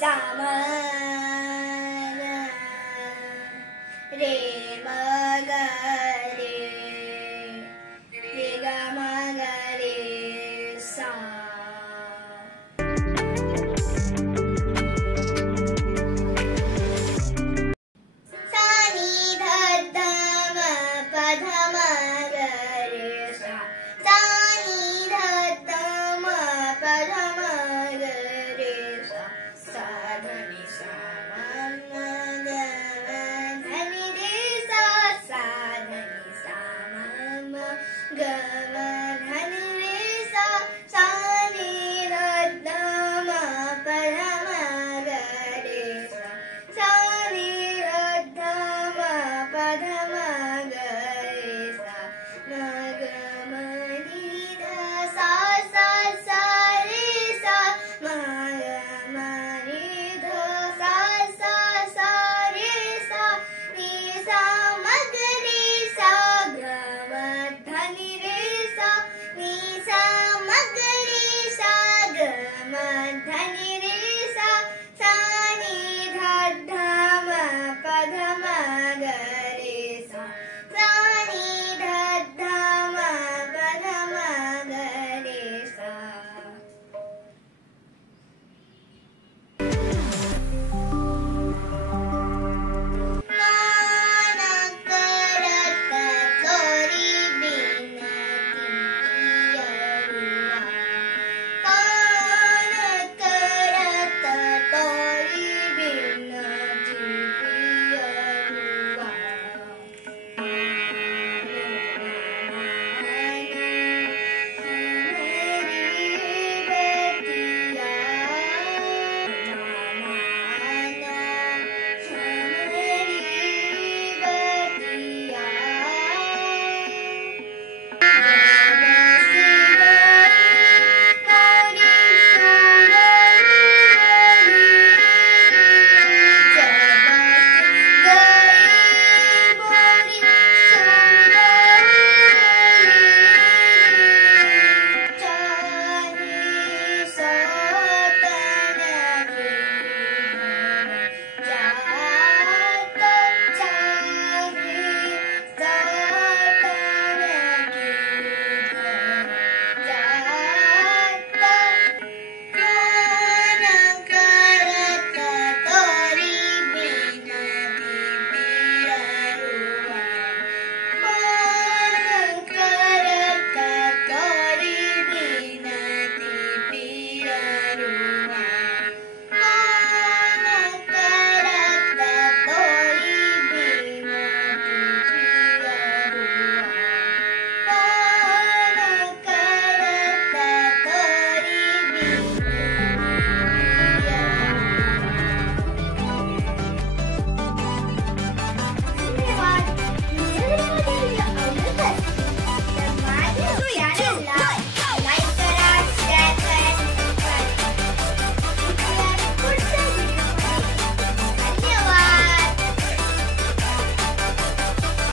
सा म रे म ग रे रे ग म ग रे सा सा नि ध ध म प ध म ग रे सा सा नि ध ध म प ध म ग रे सा सा ध नि सा म म ग म ध नि रे सा सा ध नि सा म म ग म ध नि रे सा सा नि ध ध म प ध म ग रे सा सा नि ध ध म प ध म ग रे सा म ग म नि ध सा सा सा रे सा म ग म नि ध सा सा सा रे सा नि सा म ग रे सा ग म ध नि रे सा नि सा म ग रे सा ग म ध नि